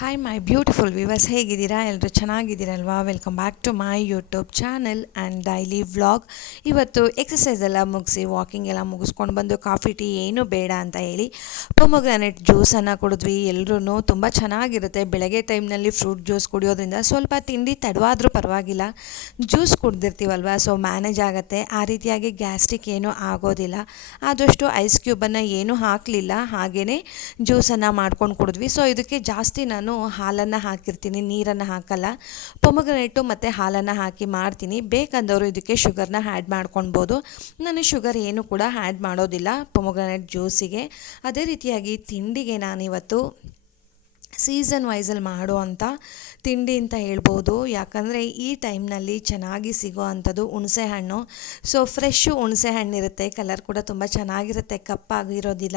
Hi my beautiful viewers ಹೇಗಿದ್ದೀರಾ? ಎಲ್ಲರೂ ಚೆನ್ನಾಗಿದ್ದೀರಲ್ವಾ? Welcome back to my YouTube channel and daily vlog ಇವತ್ತು exercise ಎಲ್ಲ ಮುಗಿಸಿ ವಾಕಿಂಗ್ ಎಲ್ಲ ಮುಗಿಸ್ಕೊಂಡು ಬಂದು ಕಾಫಿ ಟೀ ಏನೂ ಬೇಡ ಅಂತ ಹೇಳಿ ಪೊಮೊಗ್ರಾನೆಟ್ ಜ್ಯೂಸನ್ನು ಕುಡಿದ್ವಿ. ಎಲ್ಲರೂ ತುಂಬ ಚೆನ್ನಾಗಿರುತ್ತೆ. ಬೆಳಗ್ಗೆ ಟೈಮ್ನಲ್ಲಿ ಫ್ರೂಟ್ ಜ್ಯೂಸ್ ಕುಡಿಯೋದ್ರಿಂದ ಸ್ವಲ್ಪ ತಿಂಡಿ ತಡವಾದರೂ ಪರವಾಗಿಲ್ಲ. ಜ್ಯೂಸ್ ಕುಡ್ದಿರ್ತೀವಲ್ವ? ಸೊ ಮ್ಯಾನೇಜ್ ಆಗುತ್ತೆ. ಆ ರೀತಿಯಾಗಿ ಗ್ಯಾಸ್ಟ್ರಿಕ್ ಏನೂ ಆಗೋದಿಲ್ಲ. ಆದಷ್ಟು ಐಸ್ ಕ್ಯೂಬನ್ನು ಏನೂ ಹಾಕಲಿಲ್ಲ. ಹಾಗೆಯೇ ಜ್ಯೂಸನ್ನು ಮಾಡ್ಕೊಂಡು ಕುಡಿದ್ವಿ. ಸೊ ಇದಕ್ಕೆ ಜಾಸ್ತಿ ನಾನು ಹಾಲನ್ನು ಹಾಕಿರ್ತೀನಿ, ನೀರನ್ನು ಹಾಕಲ್ಲ. ಪೊಮಗ್ರೆಟು ಮತ್ತು ಹಾಲನ್ನು ಹಾಕಿ ಮಾಡ್ತೀನಿ. ಬೇಕಂದವರು ಇದಕ್ಕೆ ಶುಗರ್ನ ಆ್ಯಡ್ ಮಾಡ್ಕೊಳ್ಬೋದು ನಾನು ಶುಗರ್ ಏನು ಕೂಡ ಆ್ಯಡ್ ಮಾಡೋದಿಲ್ಲ ಪೊಮಗ್ರನೇಟ್ ಜ್ಯೂಸಿಗೆ. ಅದೇ ರೀತಿಯಾಗಿ ತಿಂಡಿಗೆ ನಾನಿವತ್ತು ಸೀಸನ್ ವೈಸಲ್ಲಿ ಮಾಡೋ ಅಂಥ ತಿಂಡಿ ಅಂತ ಹೇಳ್ಬೋದು. ಯಾಕಂದರೆ ಈ ಟೈಮ್ನಲ್ಲಿ ಚೆನ್ನಾಗಿ ಸಿಗೋ ಅಂಥದ್ದು ಹುಣಸೆ ಹಣ್ಣು. ಸೊ ಫ್ರೆಶ್ಶು ಹುಣಸೆ ಹಣ್ಣಿರುತ್ತೆ ಕಲರ್ ಕೂಡ ತುಂಬ ಚೆನ್ನಾಗಿರುತ್ತೆ. ಕಪ್ಪಾಗಿರೋದಿಲ್ಲ.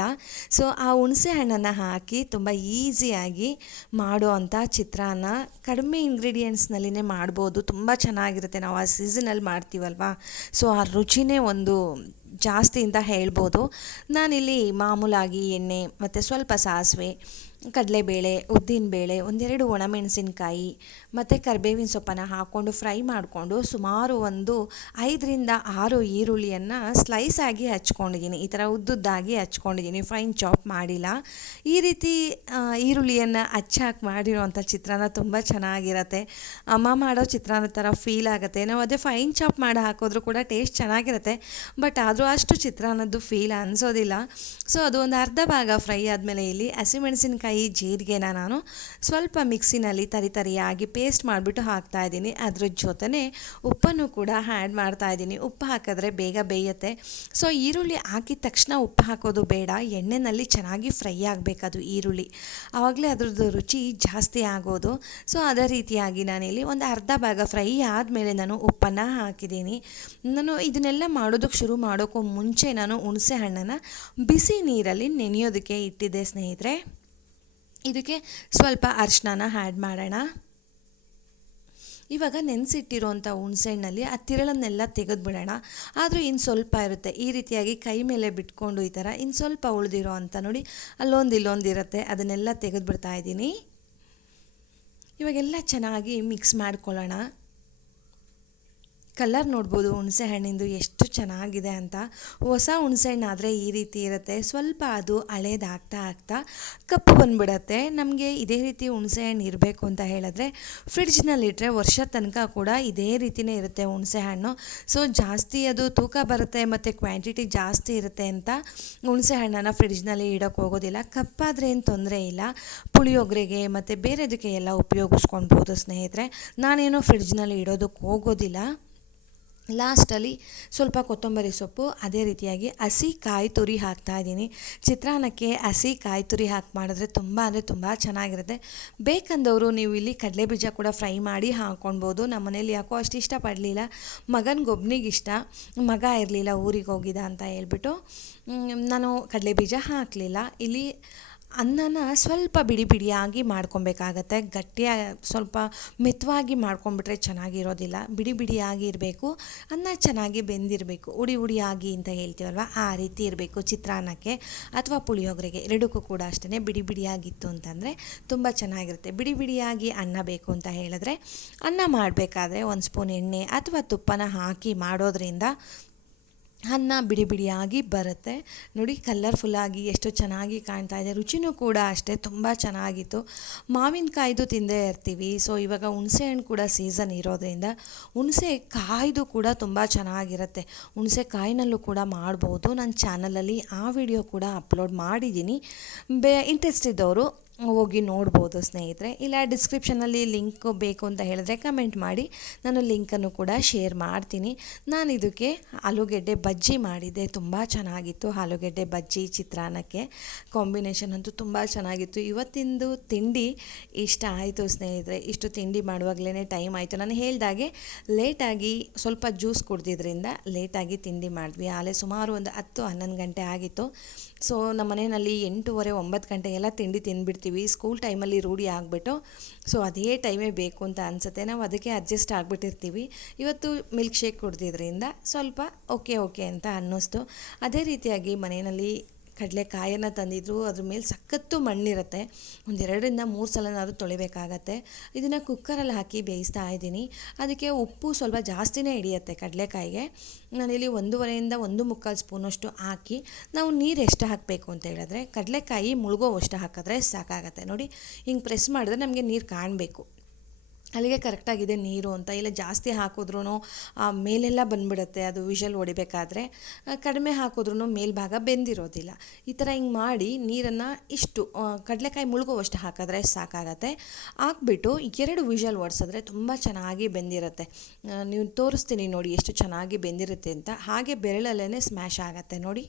ಸೊ, ಆ ಹುಣಸೆ ಹಣ್ಣನ್ನು ಹಾಕಿ ತುಂಬ ಈಸಿಯಾಗಿ ಮಾಡೋ ಅಂಥ ಚಿತ್ರಾನ್ನ ಕಡಿಮೆ ಇಂಗ್ರೀಡಿಯೆಂಟ್ಸ್ನಲ್ಲಿನೇ ಮಾಡ್ಬೋದು. ತುಂಬ ಚೆನ್ನಾಗಿರುತ್ತೆ. ನಾವು ಆ ಸೀಸನಲ್ಲಿ ಮಾಡ್ತೀವಲ್ವಾ? ಸೊ, ಆ ರುಚಿನೇ ಒಂದು ಜಾಸ್ತಿ ಅಂತ ಹೇಳ್ಬೋದು. ನಾನಿಲ್ಲಿ ಮಾಮೂಲಾಗಿ ಎಣ್ಣೆ, ಮತ್ತು ಸ್ವಲ್ಪ ಸಾಸಿವೆ ಕಡಲೆಬೇಳೆ, ಉದ್ದಿನಬೇಳೆ, ಒಂದೆರಡು ಒಣಮೆಣಸಿನಕಾಯಿ, ಮತ್ತು ಕರಿಬೇವಿನ ಸೊಪ್ಪನ್ನು ಹಾಕ್ಕೊಂಡು ಫ್ರೈ ಮಾಡಿಕೊಂಡು ಸುಮಾರು ಒಂದು ಐದರಿಂದ ಆರು ಈರುಳ್ಳಿಯನ್ನು ಸ್ಲೈಸ್ ಆಗಿ ಹಚ್ಕೊಂಡಿದ್ದೀನಿ. ಈ ಥರ ಉದ್ದುದ್ದಾಗಿ ಹಚ್ಕೊಂಡಿದ್ದೀನಿ. ಫೈನ್ ಚಾಪ್ ಮಾಡಿಲ್ಲ. ಈ ರೀತಿ ಈರುಳ್ಳಿಯನ್ನು ಹಚ್ಚಾಕಿ ಮಾಡಿರೋವಂಥ ಚಿತ್ರಾನ್ನ ತುಂಬ ಚೆನ್ನಾಗಿರುತ್ತೆ. ಅಮ್ಮ ಮಾಡೋ ಚಿತ್ರಾನ್ನ ಥರ ಫೀಲ್ ಆಗುತ್ತೆ. ನಾವು ಅದೇ ಫೈನ್ ಚಾಪ್ ಮಾಡಿ ಹಾಕೋದ್ರೂ ಕೂಡ ಟೇಸ್ಟ್ ಚೆನ್ನಾಗಿರುತ್ತೆ. ಬಟ್ ಆದರೂ ಅಷ್ಟು ಚಿತ್ರಾನ್ನದ್ದು ಫೀಲ್ ಅನಿಸೋದಿಲ್ಲ. ಸೊ ಅದು ಒಂದು ಅರ್ಧ ಭಾಗ ಫ್ರೈ ಆದಮೇಲೆ ಇಲ್ಲಿ ಹಸಿಮೆಣಸಿನ್ಕಾಯಿ ಜೀರಿಗೆನ ನಾನು ಸ್ವಲ್ಪ ಮಿಕ್ಸಿನಲ್ಲಿ ತರಿ ತರಿಯಾಗಿ ಪೇಸ್ಟ್ ಮಾಡಿಬಿಟ್ಟು ಹಾಕ್ತಾಯಿದ್ದೀನಿ ಅದ್ರ ಜೊತೆ ಉಪ್ಪನ್ನು ಕೂಡ ಆ್ಯಡ್ ಮಾಡ್ತಾಯಿದ್ದೀನಿ ಉಪ್ಪು ಹಾಕಿದ್ರೆ ಬೇಗ ಬೇಯುತ್ತೆ. ಸೊ ಈರುಳ್ಳಿ ಹಾಕಿದ ತಕ್ಷಣ ಉಪ್ಪು ಹಾಕೋದು ಬೇಡ. ಎಣ್ಣೆಯಲ್ಲಿ ಚೆನ್ನಾಗಿ ಫ್ರೈ ಆಗಬೇಕದು ಈರುಳ್ಳಿ. ಆವಾಗಲೇ ಅದರದ್ದು ರುಚಿ ಜಾಸ್ತಿ ಆಗೋದು. ಸೊ ಅದೇ ರೀತಿಯಾಗಿ ನಾನಿಲ್ಲಿ ಒಂದು ಅರ್ಧ ಭಾಗ ಫ್ರೈ ಆದಮೇಲೆ ನಾನು ಉಪ್ಪನ್ನು ಹಾಕಿದ್ದೀನಿ. ನಾನು ಇದನ್ನೆಲ್ಲ ಮಾಡೋದಕ್ಕೆ ಶುರು ಮಾಡೋಕ್ಕೂ ಮುಂಚೆ ನಾನು ಹುಣಸೆ ಹಣ್ಣನ್ನು ಬಿಸಿ ನೀರಲ್ಲಿ ನೆನೆಯೋದಕ್ಕೆ ಇಟ್ಟಿದ್ದೆ ಸ್ನೇಹಿತರೆ. ಇದಕ್ಕೆ ಸ್ವಲ್ಪ ಅರಿಶಿನ ಆ್ಯಡ್ ಮಾಡೋಣ. ಇವಾಗ ನೆನೆಸಿಟ್ಟಿರೋಂಥ ಹುಣಸೆಹಣ್ಣಲ್ಲಿ ಆ ತಿರಳನ್ನೆಲ್ಲ ತೆಗೆದುಬಿಡೋಣ. ಆದರೂ ಇನ್ನು ಸ್ವಲ್ಪ ಇರುತ್ತೆ. ಈ ರೀತಿಯಾಗಿ ಕೈ ಮೇಲೆ ಬಿಟ್ಕೊಂಡು ಈ ಥರ ಇನ್ನು ಸ್ವಲ್ಪ ಉಳಿದಿರೋ ಅಂತ ನೋಡಿ. ಅಲ್ಲೊಂದು ಇಲ್ಲೊಂದು ಇರುತ್ತೆ. ಅದನ್ನೆಲ್ಲ ತೆಗೆದುಬಿಡ್ತಾ ಇದ್ದೀನಿ. ಇವಾಗೆಲ್ಲ ಚೆನ್ನಾಗಿ ಮಿಕ್ಸ್ ಮಾಡ್ಕೊಳ್ಳೋಣ. ಕಲರ್ ನೋಡ್ಬೋದು, ಹುಣಸೆ ಹಣ್ಣಿಂದು ಎಷ್ಟು ಚೆನ್ನಾಗಿದೆ ಅಂತ. ಹೊಸ ಹುಣಸೆ ಹಣ್ಣಾದರೆ ಈ ರೀತಿ ಇರುತ್ತೆ. ಸ್ವಲ್ಪ ಅದು ಹಳೇದಾಗ್ತಾ ಆಗ್ತಾ ಕಪ್ಪು ಬಂದುಬಿಡತ್ತೆ. ನಮಗೆ ಇದೇ ರೀತಿ ಹುಣಸೆ ಹಣ್ಣು ಇರಬೇಕು ಅಂತ ಹೇಳಿದ್ರೆ ಫ್ರಿಡ್ಜ್ನಲ್ಲಿಟ್ಟರೆ ವರ್ಷ ತನಕ ಕೂಡ ಇದೇ ರೀತಿಯೇ ಇರುತ್ತೆ ಹುಣಸೆ ಹಣ್ಣು. ಸೊ, ಜಾಸ್ತಿ ಅದು ತೂಕ ಬರುತ್ತೆ ಮತ್ತು ಕ್ವಾಂಟಿಟಿ ಜಾಸ್ತಿ ಇರುತ್ತೆ ಅಂತ ಹುಣಸೆ ಹಣ್ಣನ್ನು ಫ್ರಿಡ್ಜ್ನಲ್ಲಿ ಇಡೋಕ್ಕೆ ಹೋಗೋದಿಲ್ಲ. ಕಪ್ಪಾದರೆ ಏನು ತೊಂದರೆ ಇಲ್ಲ. ಪುಳಿಯೋಗರೆಗೆ ಮತ್ತು ಬೇರೆದಕ್ಕೆ ಎಲ್ಲ ಉಪಯೋಗಿಸ್ಕೊಳ್ಬೋದು ಸ್ನೇಹಿತರೆ. ನಾನೇನೋ ಫ್ರಿಡ್ಜ್ನಲ್ಲಿ ಇಡೋದಕ್ಕೆ ಹೋಗೋದಿಲ್ಲ. ಲಾಸ್ಟಲ್ಲಿ ಸ್ವಲ್ಪ ಕೊತ್ತಂಬರಿ ಸೊಪ್ಪು, ಅದೇ ರೀತಿಯಾಗಿ ಹಸಿ ಕಾಯಿ ತುರಿ ಹಾಕ್ತಾ ಇದ್ದೀನಿ. ಚಿತ್ರಾನ್ನಕ್ಕೆ ಹಸಿ ಕಾಯಿ ತುರಿ ಹಾಕಿ ಮಾಡಿದ್ರೆ ತುಂಬ ಅಂದರೆ ತುಂಬ ಚೆನ್ನಾಗಿರುತ್ತೆ. ಬೇಕಂದವರು ನೀವು ಇಲ್ಲಿ ಕಡಲೆ ಬೀಜ ಕೂಡ ಫ್ರೈ ಮಾಡಿ ಹಾಕ್ಕೊಳ್ಬೋದು ನಮ್ಮ ಮನೇಲಿ ಯಾಕೋ ಅಷ್ಟು ಇಷ್ಟಪಡಲಿಲ್ಲ. ಮಗನಿಗೊಬ್ಬನಿಗೆ ಇಷ್ಟ. ಮಗ ಇರಲಿಲ್ಲ, ಊರಿಗೆ ಹೋಗಿದ್ದ ಅಂತ ಹೇಳ್ಬಿಟ್ಟು ನಾನು ಕಡಲೆ ಬೀಜ ಹಾಕಲಿಲ್ಲ. ಇಲ್ಲಿ ಅನ್ನನ ಸ್ವಲ್ಪ ಬಿಡಿ ಬಿಡಿಯಾಗಿ ಮಾಡ್ಕೊಬೇಕಾಗತ್ತೆ. ಗಟ್ಟಿಯಾಗಿ ಸ್ವಲ್ಪ ಮೆತ್ತವಾಗಿ ಮಾಡ್ಕೊಂಬಿಟ್ರೆ ಚೆನ್ನಾಗಿರೋದಿಲ್ಲ. ಬಿಡಿ ಬಿಡಿಯಾಗಿ ಇರಬೇಕು. ಅನ್ನ ಚೆನ್ನಾಗಿ ಬೆಂದಿರಬೇಕು. ಉಡಿ ಉಡಿಯಾಗಿ ಅಂತ ಹೇಳ್ತೀವಲ್ವ? ಆ ರೀತಿ ಇರಬೇಕು ಚಿತ್ರಾನ್ನಕ್ಕೆ ಅಥವಾ ಪುಳಿಯೋಗರೆಗೆ. ಎರಡಕ್ಕೂ ಕೂಡ ಅಷ್ಟೇ ಬಿಡಿ ಬಿಡಿಯಾಗಿತ್ತು ಅಂತಂದರೆ ತುಂಬ ಚೆನ್ನಾಗಿರುತ್ತೆ. ಬಿಡಿ ಬಿಡಿಯಾಗಿ ಅನ್ನ ಬೇಕು ಅಂತ ಹೇಳಿದ್ರೆ ಅನ್ನ ಮಾಡಬೇಕಾದ್ರೆ ಒಂದು ಸ್ಪೂನ್ ಎಣ್ಣೆ ಅಥವಾ ತುಪ್ಪನ ಹಾಕಿ ಮಾಡೋದ್ರಿಂದ ಅನ್ನ ಬಿಡಿ ಬಿಡಿಯಾಗಿ ಬರುತ್ತೆ. ನೋಡಿ ಕಲ್ಲರ್ಫುಲ್ಲಾಗಿ ಎಷ್ಟು ಚೆನ್ನಾಗಿ ಕಾಣ್ತಾ ಇದೆ. ರುಚಿನೂ ಕೂಡ ಅಷ್ಟೇ, ತುಂಬ ಚೆನ್ನಾಗಿತ್ತು. ಮಾವಿನಕಾಯ್ದು ತಿಂದೇ ಇರ್ತೀವಿ. ಸೊ ಇವಾಗ ಹುಣಸೆ ಹಣ್ಣು ಕೂಡ ಸೀಸನ್ ಇರೋದ್ರಿಂದ ಹುಣಸೆ ಕಾಯ್ದು ಕೂಡ ತುಂಬ ಚೆನ್ನಾಗಿರುತ್ತೆ. ಹುಣಸೆ ಕಾಯಿನಲ್ಲೂ ಕೂಡ ಮಾಡ್ಬೋದು. ನನ್ನ ಚಾನಲಲ್ಲಿ ಆ ವಿಡಿಯೋ ಕೂಡ ಅಪ್ಲೋಡ್ ಮಾಡಿದ್ದೀನಿ. ಬೇ ಇಂಟ್ರೆಸ್ಟ್ ಇದ್ದವರು ಹೋಗಿ ನೋಡ್ಬೋದು ಸ್ನೇಹಿತರೆ. ಇಲ್ಲ ಡಿಸ್ಕ್ರಿಪ್ಷನಲ್ಲಿ ಲಿಂಕ್ ಬೇಕು ಅಂತ ಹೇಳಿದ್ರೆ ಕಮೆಂಟ್ ಮಾಡಿ. ನಾನು ಲಿಂಕನ್ನು ಕೂಡ ಶೇರ್ ಮಾಡ್ತೀನಿ. ನಾನು ಇದಕ್ಕೆ ಆಲೂಗೆಡ್ಡೆ ಬಜ್ಜಿ ಮಾಡಿದ್ದೆ ತುಂಬ ಚೆನ್ನಾಗಿತ್ತು ಆಲೂಗೆಡ್ಡೆ ಬಜ್ಜಿ ಚಿತ್ರಾನ್ನಕ್ಕೆ. ಕಾಂಬಿನೇಷನ್ ಅಂತೂ ತುಂಬ ಚೆನ್ನಾಗಿತ್ತು. ಇವತ್ತಿಂದು ತಿಂಡಿ ಇಷ್ಟ ಆಯಿತು ಸ್ನೇಹಿತರೆ. ಇಷ್ಟು ತಿಂಡಿ ಮಾಡುವಾಗಲೇ ಟೈಮ್ ಆಯಿತು. ನಾನು ಹೇಳಿದಾಗೆ ಲೇಟಾಗಿ ಸ್ವಲ್ಪ ಜ್ಯೂಸ್ ಕುಡ್ದಿದ್ರಿಂದ ಲೇಟಾಗಿ ತಿಂಡಿ ಮಾಡಿದ್ವಿ. ಆಲೇ ಸುಮಾರು ಒಂದು ಹತ್ತು ಹನ್ನೊಂದು ಗಂಟೆ ಆಗಿತ್ತು. ಸೊ ನಮ್ಮ ಮನೆಯಲ್ಲಿ ಎಂಟೂವರೆ, ಒಂಬತ್ತು ಗಂಟೆಗೆಲ್ಲ ತಿಂಡಿ ತಿಂದುಬಿಡ್ತೀವಿ. ಸ್ಕೂಲ್ ಟೈಮಲ್ಲಿ ರೂಢಿ ಆಗಿಬಿಟ್ಟು ಸೊ ಅದೇ ಟೈಮೇ ಬೇಕು ಅಂತ ಅನಿಸುತ್ತೆ. ನಾವು ಅದಕ್ಕೆ ಅಡ್ಜಸ್ಟ್ ಆಗಿಬಿಟ್ಟಿರ್ತೀವಿ. ಇವತ್ತು ಮಿಲ್ಕ್ ಶೇಕ್ ಕುಡ್ದಿದ್ರಿಂದ ಸ್ವಲ್ಪ ಓಕೆ ಓಕೆ ಅಂತ ಅನ್ನಿಸ್ತು. ಅದೇ ರೀತಿಯಾಗಿ ಮನೆಯಲ್ಲಿ ಕಡಲೆಕಾಯನ್ನು ತಂದಿದ್ರು, ಅದ್ರ ಮೇಲೆ ಸಖತ್ತು ಮಣ್ಣಿರುತ್ತೆ. ಒಂದೆರಡರಿಂದ ಮೂರು ಸಲನಾದರೂ ತೊಳಿಬೇಕಾಗತ್ತೆ. ಇದನ್ನು ಕುಕ್ಕರಲ್ಲಿ ಹಾಕಿ ಬೇಯಿಸ್ತಾ ಇದ್ದೀನಿ. ಅದಕ್ಕೆ ಉಪ್ಪು ಸ್ವಲ್ಪ ಜಾಸ್ತಿನೇ ಹಿಡಿಯುತ್ತೆ ಕಡಲೆಕಾಯಿಗೆ. ನಾನಿಲ್ಲಿ ಒಂದೂವರೆಯಿಂದ ಒಂದು ಮುಕ್ಕಾಲು ಸ್ಪೂನಷ್ಟು ಹಾಕಿ, ನಾವು ನೀರು ಎಷ್ಟು ಹಾಕಬೇಕು ಅಂತ ಹೇಳಿದ್ರೆ, ಕಡಲೆಕಾಯಿ ಮುಳುಗೋವಷ್ಟು ಹಾಕಿದ್ರೆ ಸಾಕಾಗತ್ತೆ. ನೋಡಿ, ಹಿಂಗೆ ಪ್ರೆಸ್ ಮಾಡಿದ್ರೆ ನಮಗೆ ನೀರು ಕಾಣಬೇಕು. ಅಲ್ಲಿಗೆ ಕರೆಕ್ಟಾಗಿದೆ ನೀರು ಅಂತ. ಇಲ್ಲ ಜಾಸ್ತಿ ಹಾಕಿದ್ರೂ ಮೇಲೆಲ್ಲ ಬಂದ್ಬಿಡುತ್ತೆ, ಅದು ವಿಷಲ್ ಹೊಡಿಬೇಕಾದ್ರೆ. ಕಡಿಮೆ ಹಾಕಿದ್ರೂ ಮೇಲ್ಭಾಗ ಬೆಂದಿರೋದಿಲ್ಲ. ಈ ಥರ ಹಿಂಗೆ ಮಾಡಿ ನೀರನ್ನು ಇಷ್ಟು ಕಡಲೆಕಾಯಿ ಮುಳುಗುವಷ್ಟು ಹಾಕಿದ್ರೆ ಸಾಕಾಗತ್ತೆ. ಹಾಕ್ಬಿಟ್ಟು ಎರಡು ವಿಷಲ್ ಒಡಿಸಿದ್ರೆ ತುಂಬ ಚೆನ್ನಾಗಿ ಬೆಂದಿರುತ್ತೆ. ನೀವು ತೋರಿಸ್ತೀನಿ ನೋಡಿ ಎಷ್ಟು ಚೆನ್ನಾಗಿ ಬೆಂದಿರುತ್ತೆ ಅಂತ. ಹಾಗೆ ಬೆರಳಲ್ಲೇ ಸ್ಮ್ಯಾಶ್ ಆಗುತ್ತೆ ನೋಡಿ.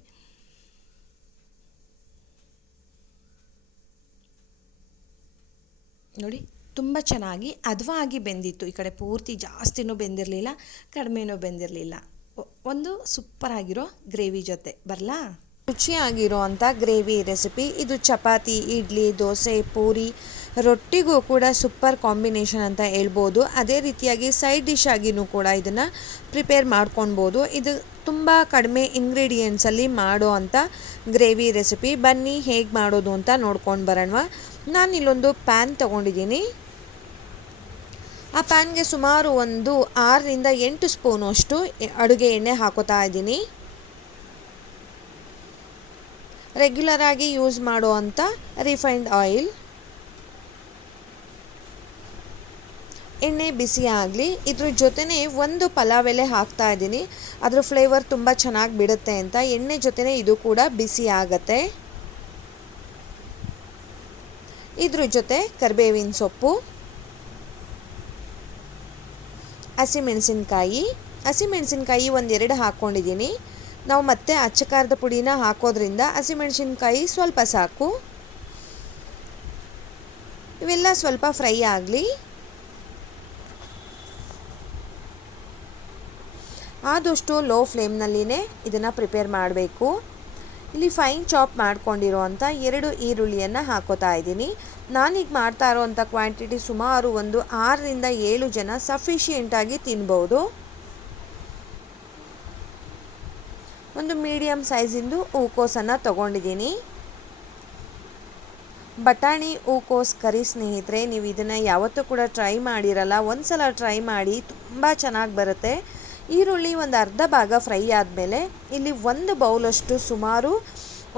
ನೋಡಿ. ತುಂಬ ಚೆನ್ನಾಗಿ ಹದವಾಗಿ ಬೆಂದಿತ್ತು. ಈ ಕಡೆ ಪೂರ್ತಿ ಜಾಸ್ತಿನೂ ಬೆಂದಿರಲಿಲ್ಲ, ಕಡಿಮೆನೂ ಬೆಂದಿರಲಿಲ್ಲ. ಒಂದು ಸೂಪರಾಗಿರೋ ಗ್ರೇವಿ ಜೊತೆ. ಬರಲಾ? ರುಚಿಯಾಗಿರೋ ಅಂಥ ಗ್ರೇವಿ ರೆಸಿಪಿ. ಇದು ಚಪಾತಿ, ಇಡ್ಲಿ, ದೋಸೆ, ಪೂರಿ, ರೊಟ್ಟಿಗೂ ಕೂಡ ಸೂಪರ್ ಕಾಂಬಿನೇಷನ್ ಅಂತ ಹೇಳ್ಬೋದು. ಅದೇ ರೀತಿಯಾಗಿ ಸೈಡ್ ಡಿಶ್ ಆಗಿನೂ ಕೂಡ ಇದನ್ನು ಪ್ರಿಪೇರ್ ಮಾಡ್ಕೊಳ್ಬೋದು ಇದು ತುಂಬ ಕಡಿಮೆ ಇಂಗ್ರೀಡಿಯೆಂಟ್ಸಲ್ಲಿ ಮಾಡೋ ಅಂಥ ಗ್ರೇವಿ ರೆಸಿಪಿ. ಬನ್ನಿ ಹೇಗೆ ಮಾಡೋದು ಅಂತ ನೋಡ್ಕೊಂಡು ಬರೋಣ ನಾನು ಇಲ್ಲೊಂದು ಪ್ಯಾನ್ ತೊಗೊಂಡಿದ್ದೀನಿ. ಆ ಪ್ಯಾನ್ಗೆ ಸುಮಾರು ಒಂದು ಆರರಿಂದ ಎಂಟು ಸ್ಪೂನು ಅಷ್ಟು ಅಡುಗೆ ಎಣ್ಣೆ ಹಾಕೋತಾ ಇದ್ದೀನಿ. ರೆಗ್ಯುಲರ್ ಆಗಿ ಯೂಸ್ ಮಾಡೋ ಅಂಥ ರಿಫೈನ್ಡ್ ಆಯಿಲ್ ಎಣ್ಣೆ ಬಿಸಿ ಆಗಲಿ, ಇದ್ರ ಜೊತೆನೇ ಒಂದು ಪಲಾವ್ ಎಲೆ ಹಾಕ್ತಾ ಇದ್ದೀನಿ. ಅದ್ರ ಫ್ಲೇವರ್ ತುಂಬ ಚೆನ್ನಾಗಿ ಬಿಡುತ್ತೆ ಅಂತ. ಎಣ್ಣೆ ಜೊತೆನೇ ಇದು ಕೂಡ ಬಿಸಿ ಆಗತ್ತೆ. ಇದ್ರ ಜೊತೆ ಕರಿಬೇವಿನ ಸೊಪ್ಪು. ಹಸಿಮೆಣಸಿನ್ಕಾಯಿ ಹಸಿಮೆಣಸಿನ್ಕಾಯಿ ಒಂದೆರಡು ಹಾಕ್ಕೊಂಡಿದ್ದೀನಿ. ನಾವು ಮತ್ತೆ ಅಚ್ಚ ಖಾರದ ಪುಡಿನ ಹಾಕೋದ್ರಿಂದ ಹಸಿಮೆಣಸಿನ್ಕಾಯಿ ಸ್ವಲ್ಪ ಸಾಕು. ಇವೆಲ್ಲ ಸ್ವಲ್ಪ ಫ್ರೈ ಆಗಲಿ. ಆದಷ್ಟು ಲೋ ಫ್ಲೇಮ್ನಲ್ಲಿನೇ ಇದನ್ನು ಪ್ರಿಪೇರ್ ಮಾಡಬೇಕು. ಇಲ್ಲಿ ಫೈನ್ ಚಾಪ್ ಮಾಡ್ಕೊಂಡಿರೋ ಅಂಥ ಎರಡು ಈರುಳ್ಳಿಯನ್ನು ಹಾಕೋತಾ ಇದ್ದೀನಿ. ನಾನೀಗ ಮಾಡ್ತಾ ಇರೋವಂಥ ಕ್ವಾಂಟಿಟಿ ಸುಮಾರು ಒಂದು ಆರರಿಂದ ಏಳು ಜನ ಸಫಿಷಿಯೆಂಟಾಗಿ ತಿನ್ಬೋದು. ಒಂದು ಮೀಡಿಯಮ್ ಸೈಜಿಂದು ಹೂಕೋಸನ್ನು ತೊಗೊಂಡಿದ್ದೀನಿ. ಬಟಾಣಿ ಹೂಕೋಸ್ ಕರಿ ಸ್ನೇಹಿತರೆ, ನೀವು ಇದನ್ನು ಯಾವತ್ತೂ ಕೂಡ ಟ್ರೈ ಮಾಡಿರಲ್ಲ. ಒಂದು ಸಲ ಟ್ರೈ ಮಾಡಿ ತುಂಬ ಚೆನ್ನಾಗಿ ಬರುತ್ತೆ. ಈರುಳ್ಳಿ ಒಂದು ಅರ್ಧ ಭಾಗ ಫ್ರೈ ಆದಮೇಲೆ ಇಲ್ಲಿ ಒಂದು ಬೌಲಷ್ಟು ಸುಮಾರು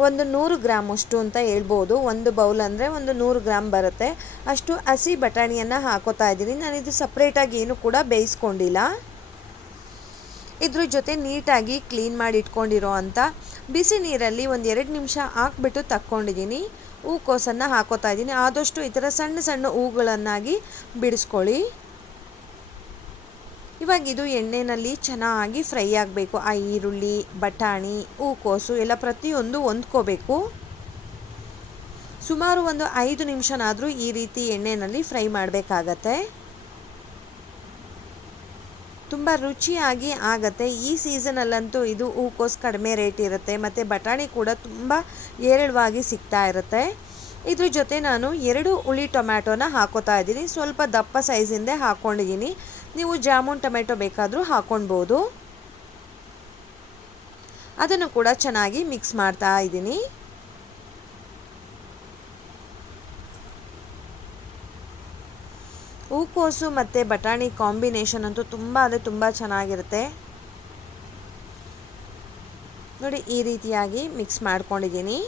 ಒಂದು ನೂರು ಗ್ರಾಮ್ ಅಷ್ಟು ಅಂತ ಹೇಳ್ಬೋದು. ಒಂದು ಬೌಲ್ ಅಂದರೆ ಒಂದು ನೂರು ಗ್ರಾಮ್ ಬರುತ್ತೆ. ಅಷ್ಟು ಹಸಿ ಬಟಾಣಿಯನ್ನು ಹಾಕೋತಾ ಇದ್ದೀನಿ. ನಾನಿದು ಸಪ್ರೇಟಾಗಿ ಏನು ಕೂಡ ಬೇಯಿಸ್ಕೊಂಡಿಲ್ಲ. ಇದ್ರ ಜೊತೆ ನೀಟಾಗಿ ಕ್ಲೀನ್ ಮಾಡಿ ಇಟ್ಕೊಂಡಿರೋ ಅಂತ. ಬಿಸಿ ನೀರಲ್ಲಿ ಒಂದು ಎರಡು ನಿಮಿಷ ಹಾಕ್ಬಿಟ್ಟು ತಕ್ಕೊಂಡಿದ್ದೀನಿ. ಹೂಕೋಸನ್ನು ಹಾಕೋತಾ ಇದ್ದೀನಿ. ಆದಷ್ಟು ಈ ಥರ ಸಣ್ಣ ಸಣ್ಣ ಹೂಗಳನ್ನಾಗಿ ಬಿಡಿಸ್ಕೊಳ್ಳಿ. ಇವಾಗ ಇದು ಎಣ್ಣೆಯಲ್ಲಿ ಚೆನ್ನಾಗಿ ಫ್ರೈ ಆಗಬೇಕು. ಆ ಈರುಳ್ಳಿ, ಬಟಾಣಿ, ಹೂಕೋಸು ಎಲ್ಲ ಪ್ರತಿಯೊಂದು ಹೊಂದ್ಕೋಬೇಕು. ಸುಮಾರು ಒಂದು ಐದು ನಿಮಿಷನಾದರೂ ಈ ರೀತಿ ಎಣ್ಣೆಯಲ್ಲಿ ಫ್ರೈ ಮಾಡಬೇಕಾಗತ್ತೆ. ತುಂಬ ರುಚಿಯಾಗಿ ಆಗತ್ತೆ. ಈ ಸೀಸನಲ್ಲಂತೂ ಇದು ಹೂಕೋಸು ಕಡಿಮೆ ರೇಟ್ ಇರುತ್ತೆ, ಮತ್ತು ಬಟಾಣಿ ಕೂಡ ತುಂಬ ಏರಳವಾಗಿ ಸಿಗ್ತಾ ಇರುತ್ತೆ. ಇದ್ರ ಜೊತೆ ನಾನು ಎರಡು ಹುಳಿ ಟೊಮ್ಯಾಟೋನ ಹಾಕೋತಾ ಇದ್ದೀನಿ. ಸ್ವಲ್ಪ ದಪ್ಪ ಸೈಜಿಂದೆ ಹಾಕ್ಕೊಂಡಿದ್ದೀನಿ ನೀವು ಜಾಮೂನ್ ಟೊಮೆಟೊ ಬೇಕಾದರೂ ಹಾಕ್ಕೊಳ್ಬೋದು ಅದನ್ನು ಕೂಡ ಚೆನ್ನಾಗಿ ಮಿಕ್ಸ್ ಮಾಡ್ತಾ ಇದ್ದೀನಿ. ಹೂಕೋಸು ಮತ್ತು ಬಟಾಣಿ ಕಾಂಬಿನೇಷನ್ ಅಂತೂ ತುಂಬ ಅಂದರೆ ತುಂಬ ಚೆನ್ನಾಗಿರುತ್ತೆ. ನೋಡಿ ಈ ರೀತಿಯಾಗಿ ಮಿಕ್ಸ್ ಮಾಡ್ಕೊಂಡಿದ್ದೀನಿ.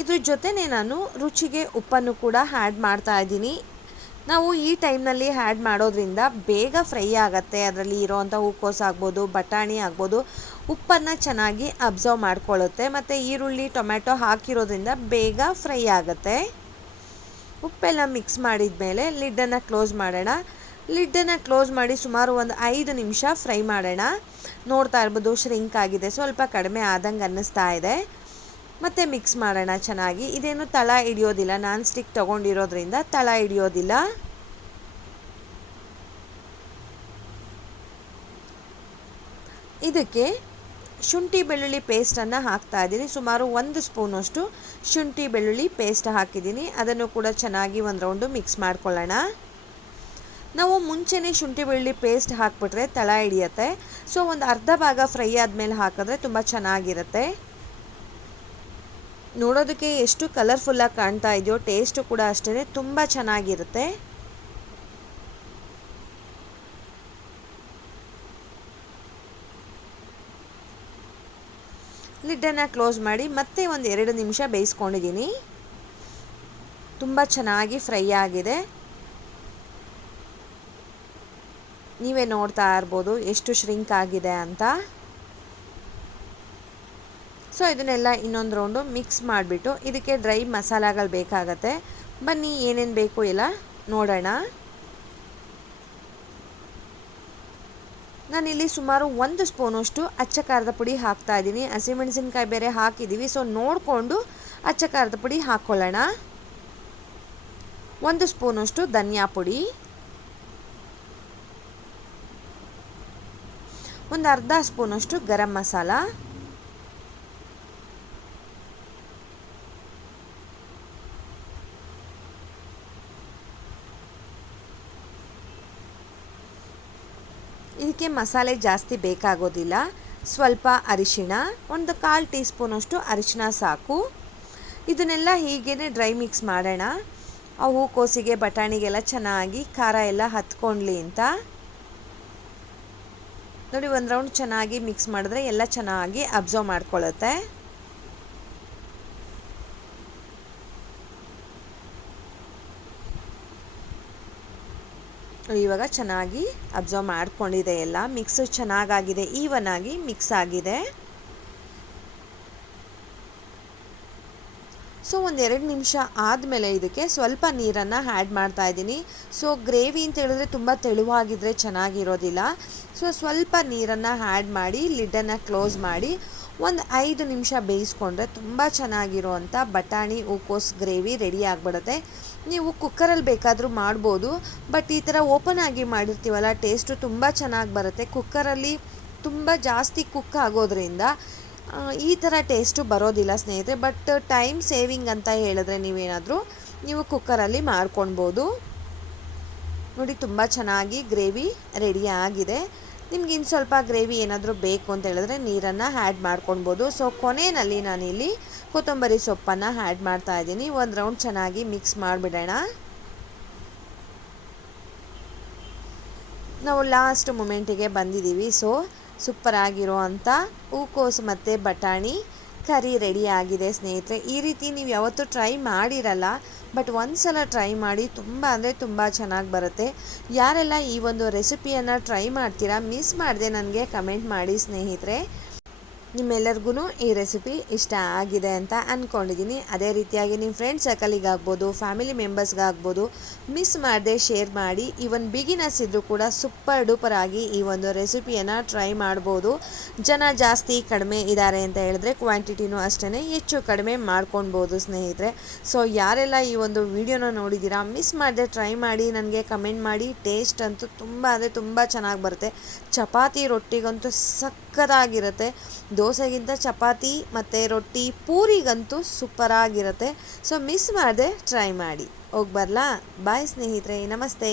ಇದ್ರ ಜೊತೆನೇ ನಾನು ರುಚಿಗೆ ಉಪ್ಪನ್ನು ಕೂಡ ಆ್ಯಡ್ ಮಾಡ್ತಾ ಇದ್ದೀನಿ. ನಾವು ಈ ಟೈಮ್ನಲ್ಲಿ ಆ್ಯಡ್ ಮಾಡೋದ್ರಿಂದ ಬೇಗ ಫ್ರೈ ಆಗುತ್ತೆ. ಅದರಲ್ಲಿ ಇರೋವಂಥ ಹೂಕೋಸು ಆಗ್ಬೋದು, ಬಟಾಣಿ ಆಗ್ಬೋದು, ಉಪ್ಪನ್ನು ಚೆನ್ನಾಗಿ ಅಬ್ಸರ್ವ್ ಮಾಡ್ಕೊಳ್ಳುತ್ತೆ. ಮತ್ತು ಈರುಳ್ಳಿ ಟೊಮೆಟೊ ಹಾಕಿರೋದ್ರಿಂದ ಬೇಗ ಫ್ರೈ ಆಗುತ್ತೆ. ಉಪ್ಪೆಲ್ಲ ಮಿಕ್ಸ್ ಮಾಡಿದ ಮೇಲೆ ಲಿಡ್ಡನ್ನು ಕ್ಲೋಸ್ ಮಾಡೋಣ. ಲಿಡ್ಡನ್ನು ಕ್ಲೋಸ್ ಮಾಡಿ ಸುಮಾರು ಒಂದು ಐದು ನಿಮಿಷ ಫ್ರೈ ಮಾಡೋಣ. ನೋಡ್ತಾ ಇರ್ಬೋದು ಶ್ರಿಂಕ್ ಆಗಿದೆ. ಸ್ವಲ್ಪ ಕಡಿಮೆ ಆದಂಗೆ ಅನ್ನಿಸ್ತಾ ಇದೆ. ಮತ್ತು ಮಿಕ್ಸ್ ಮಾಡೋಣ ಚೆನ್ನಾಗಿ. ಇದೇನು ತಳ ಹಿಡಿಯೋದಿಲ್ಲ. ನಾನ್ ಸ್ಟಿಕ್ ತೊಗೊಂಡಿರೋದ್ರಿಂದ ತಳ ಹಿಡಿಯೋದಿಲ್ಲ. ಇದಕ್ಕೆ ಶುಂಠಿ ಬೆಳ್ಳುಳ್ಳಿ ಪೇಸ್ಟನ್ನು ಹಾಕ್ತಾ ಇದ್ದೀನಿ. ಸುಮಾರು ಒಂದು ಸ್ಪೂನಷ್ಟು ಶುಂಠಿ ಬೆಳ್ಳುಳ್ಳಿ ಪೇಸ್ಟ್ ಹಾಕಿದ್ದೀನಿ. ಅದನ್ನು ಕೂಡ ಚೆನ್ನಾಗಿ ಒಂದು ರೌಂಡು ಮಿಕ್ಸ್ ಮಾಡ್ಕೊಳ್ಳೋಣ. ನಾವು ಮುಂಚೆನೇ ಶುಂಠಿ ಬೆಳ್ಳುಳ್ಳಿ ಪೇಸ್ಟ್ ಹಾಕ್ಬಿಟ್ರೆ ತಳ ಹಿಡಿಯುತ್ತೆ. ಸೊ ಒಂದು ಅರ್ಧ ಭಾಗ ಫ್ರೈ ಆದಮೇಲೆ ಹಾಕಿದ್ರೆ ತುಂಬ ಚೆನ್ನಾಗಿರುತ್ತೆ. ನೋಡೋದಕ್ಕೆ ಎಷ್ಟು ಕಲರ್ಫುಲ್ಲಾಗಿ ಕಾಣ್ತಾ ಇದೆಯೋ ಟೇಸ್ಟು ಕೂಡ ಅಷ್ಟೇ ತುಂಬ ಚೆನ್ನಾಗಿರುತ್ತೆ. ಲಿಡ್ಡನ್ನು ಕ್ಲೋಸ್ ಮಾಡಿ ಮತ್ತೆ ಒಂದು ಎರಡು ನಿಮಿಷ ಬೇಯಿಸ್ಕೊಂಡಿದ್ದೀನಿ. ತುಂಬ ಚೆನ್ನಾಗಿ ಫ್ರೈ ಆಗಿದೆ. ನೀವೇ ನೋಡ್ತಾ ಇರ್ಬೋದು ಎಷ್ಟು ಶ್ರಿಂಕ್ ಆಗಿದೆ ಅಂತ. ಸೊ ಇದನ್ನೆಲ್ಲ ಇನ್ನೊಂದು ರೌಂಡು ಮಿಕ್ಸ್ ಮಾಡಿಬಿಟ್ಟು ಇದಕ್ಕೆ ಡ್ರೈ ಮಸಾಲಾಗಳು ಬೇಕಾಗತ್ತೆ. ಬನ್ನಿ ಏನೇನು ಬೇಕು ಎಲ್ಲ ನೋಡೋಣ. ನಾನಿಲ್ಲಿ ಸುಮಾರು ಒಂದು ಸ್ಪೂನಷ್ಟು ಅಚ್ಚ ಖಾರದ ಪುಡಿ ಹಾಕ್ತಾ ಇದ್ದೀನಿ. ಹಸಿಮೆಣಸಿನ್ಕಾಯಿ ಬೇರೆ ಹಾಕಿದ್ದೀವಿ ಸೊ ನೋಡಿಕೊಂಡು ಅಚ್ಚ ಖಾರದ ಪುಡಿ ಹಾಕ್ಕೊಳ್ಳೋಣ. ಒಂದು ಸ್ಪೂನಷ್ಟು ಧನಿಯಾ ಪುಡಿ. ಒಂದು ಅರ್ಧ ಸ್ಪೂನಷ್ಟು ಗರಂ ಮಸಾಲ. ಇದಕ್ಕೆ ಮಸಾಲೆ ಜಾಸ್ತಿ ಬೇಕಾಗೋದಿಲ್ಲ. ಸ್ವಲ್ಪ ಅರಿಶಿಣ, ಒಂದು ಕಾಲು ಟೀ ಸ್ಪೂನಷ್ಟು ಅರಿಶಿಣ ಸಾಕು. ಇದನ್ನೆಲ್ಲ ಹೀಗೇ ಡ್ರೈ ಮಿಕ್ಸ್ ಮಾಡೋಣ. ಆ ಹೂಕೋಸಿಗೆ ಬಟಾಣಿಗೆಲ್ಲ ಚೆನ್ನಾಗಿ ಖಾರ ಎಲ್ಲ ಹತ್ಕೊಂಡ್ಲಿ ಅಂತ. ನೋಡಿ, ಒಂದು ರೌಂಡ್ ಚೆನ್ನಾಗಿ ಮಿಕ್ಸ್ ಮಾಡಿದ್ರೆ ಎಲ್ಲ ಚೆನ್ನಾಗಿ ಅಬ್ಸರ್ವ್ ಮಾಡ್ಕೊಳ್ಳುತ್ತೆ ಇವಾಗ ಚೆನ್ನಾಗಿ ಅಬ್ಸರ್ವ್ ಮಾಡ್ಕೊಂಡಿದೆ ಎಲ್ಲ. ಮಿಕ್ಸ್ ಚೆನ್ನಾಗಾಗಿದೆ. ಈವನ್ ಆಗಿ ಮಿಕ್ಸ್ ಆಗಿದೆ. ಸೊ ಒಂದೆರಡು ನಿಮಿಷ ಆದಮೇಲೆ ಇದಕ್ಕೆ ಸ್ವಲ್ಪ ನೀರನ್ನು ಆ್ಯಡ್ ಮಾಡ್ತಾ ಇದ್ದೀನಿ. ಸೊ ಗ್ರೇವಿ ಅಂತ ಹೇಳಿದ್ರೆ ತುಂಬ ತೆಳುವಾಗಿದ್ದರೆ ಚೆನ್ನಾಗಿರೋದಿಲ್ಲ. ಸೊ ಸ್ವಲ್ಪ ನೀರನ್ನು ಆ್ಯಡ್ ಮಾಡಿ ಲಿಡ್ಡನ್ನು ಕ್ಲೋಸ್ ಮಾಡಿ ಒಂದು ಐದು ನಿಮಿಷ ಬೇಯಿಸ್ಕೊಂಡ್ರೆ ತುಂಬ ಚೆನ್ನಾಗಿರುವಂಥ ಬಟಾಣಿ, ಹೂಕೋಸ್ ಗ್ರೇವಿ ರೆಡಿ ಆಗಿಬಿಡುತ್ತೆ. ನೀವು ಕುಕ್ಕರಲ್ಲಿ ಬೇಕಾದರೂ ಮಾಡ್ಬೋದು, ಬಟ್ ಈ ಥರ ಓಪನ್ ಆಗಿ ಮಾಡಿರ್ತೀವಲ್ಲ ಟೇಸ್ಟು ತುಂಬ ಚೆನ್ನಾಗಿ ಬರುತ್ತೆ. ಕುಕ್ಕರಲ್ಲಿ ತುಂಬ ಜಾಸ್ತಿ ಕುಕ್ ಆಗೋದ್ರಿಂದ ಈ ಥರ ಟೇಸ್ಟು ಬರೋದಿಲ್ಲ ಸ್ನೇಹಿತರೆ, ಬಟ್ ಟೈಮ್ ಸೇವಿಂಗ್ ಅಂತ ಹೇಳಿದ್ರೆ ನೀವೇನಾದರೂ ನೀವು ಕುಕ್ಕರಲ್ಲಿ ಮಾಡ್ಕೊಳ್ಬೋದು ನೋಡಿ, ತುಂಬ ಚೆನ್ನಾಗಿ ಗ್ರೇವಿ ರೆಡಿ ಆಗಿದೆ. ನಿಮ್ಗೆ ಇನ್ನು ಸ್ವಲ್ಪ ಗ್ರೇವಿ ಏನಾದರೂ ಬೇಕು ಅಂತ ಹೇಳಿದ್ರೆ ನೀರನ್ನು ಆ್ಯಡ್ ಮಾಡ್ಕೊಳ್ಬೋದು. ಸೊ ಕೊನೆಯಲ್ಲಿ ನಾನಿಲ್ಲಿ ಕೊತ್ತಂಬರಿ ಸೊಪ್ಪನ್ನು ಆ್ಯಡ್ ಮಾಡ್ತಾ ಇದ್ದೀನಿ. ಒಂದು ರೌಂಡ್ ಚೆನ್ನಾಗಿ ಮಿಕ್ಸ್ ಮಾಡಿಬಿಡೋಣ. ನಾವು ಲಾಸ್ಟ್ ಮೂಮೆಂಟಿಗೆ ಬಂದಿದ್ದೀವಿ. ಸೊ ಸೂಪರಾಗಿರೋ ಅಂಥ ಹೂಕೋಸು ಮತ್ತು ಬಟಾಣಿ ಕರಿ ರೆಡಿ ಆಗಿದೆ ಸ್ನೇಹಿತರೆ. ಈ ರೀತಿ ನೀವು ಯಾವತ್ತೂ ಟ್ರೈ ಮಾಡಿರಲ್ಲ ಬಟ್ ಒಂದು ಸಲ ಟ್ರೈ ಮಾಡಿ ತುಂಬ ಅಂದರೆ ತುಂಬ ಚೆನ್ನಾಗಿ ಬರುತ್ತೆ. ಯಾರೆಲ್ಲ ಈ ಒಂದು ರೆಸಿಪಿಯನ್ನು ಟ್ರೈ ಮಾಡ್ತೀರಾ ಮಿಸ್ ಮಾಡಿದೆ ನನಗೆ ಕಮೆಂಟ್ ಮಾಡಿ ಸ್ನೇಹಿತರೆ. ನಿಮ್ಮೆಲ್ಲರಿಗೂ ಈ ರೆಸಿಪಿ ಇಷ್ಟ ಆಗಿದೆ ಅಂತ ಅಂದ್ಕೊಂಡಿದ್ದೀನಿ ಅದೇ ರೀತಿಯಾಗಿ ನಿಮ್ಮ ಫ್ರೆಂಡ್ ಸರ್ಕಲಿಗಾಗ್ಬೋದು ಫ್ಯಾಮಿಲಿ ಮೆಂಬರ್ಸ್ಗಾಗ್ಬೋದು ಮಿಸ್ ಮಾಡದೆ ಶೇರ್ ಮಾಡಿ ಈವನ್ ಬಿಗಿನರ್ಸ್ ಇದ್ದರೂ ಕೂಡ ಸೂಪರ್ ಡೂಪರ್ ಆಗಿ ಈ ಒಂದು ರೆಸಿಪಿಯನ್ನು ಟ್ರೈ ಮಾಡ್ಬೋದು. ಜನ ಜಾಸ್ತಿ ಕಡಿಮೆ ಇದ್ದಾರೆ ಅಂತ ಹೇಳಿದ್ರೆ ಕ್ವಾಂಟಿಟಿನೂ ಅಷ್ಟೇ ಹೆಚ್ಚು ಕಡಿಮೆ ಮಾಡ್ಕೊಳ್ಬೋದು ಸ್ನೇಹಿತರೆ. ಸೊ ಯಾರೆಲ್ಲ ಈ ಒಂದು ವಿಡಿಯೋನ ನೋಡಿದ್ದೀರಾ ಮಿಸ್ ಮಾಡದೆ ಟ್ರೈ ಮಾಡಿ, ನನಗೆ ಕಮೆಂಟ್ ಮಾಡಿ ಟೇಸ್ಟ್ ಅಂತೂ ತುಂಬ ಅಂದರೆ ತುಂಬ ಚೆನ್ನಾಗಿ ಬರುತ್ತೆ. ಚಪಾತಿ ರೊಟ್ಟಿಗಂತೂ ಸಕ್ಕತ್ತಾಗಿರುತ್ತೆ. ದೋಸೆಗಿಂತ ಚಪಾತಿ ಮತ್ತು ರೊಟ್ಟಿ ಪೂರಿಗಂತೂ ಸೂಪರಾಗಿರುತ್ತೆ. ಸೊ ಮಿಸ್ ಮಾಡದೆ ಟ್ರೈ ಮಾಡಿ. ಹೋಗಿ ಬರಲಾ? ಬಾಯ್ ಸ್ನೇಹಿತರೆ, ನಮಸ್ತೆ.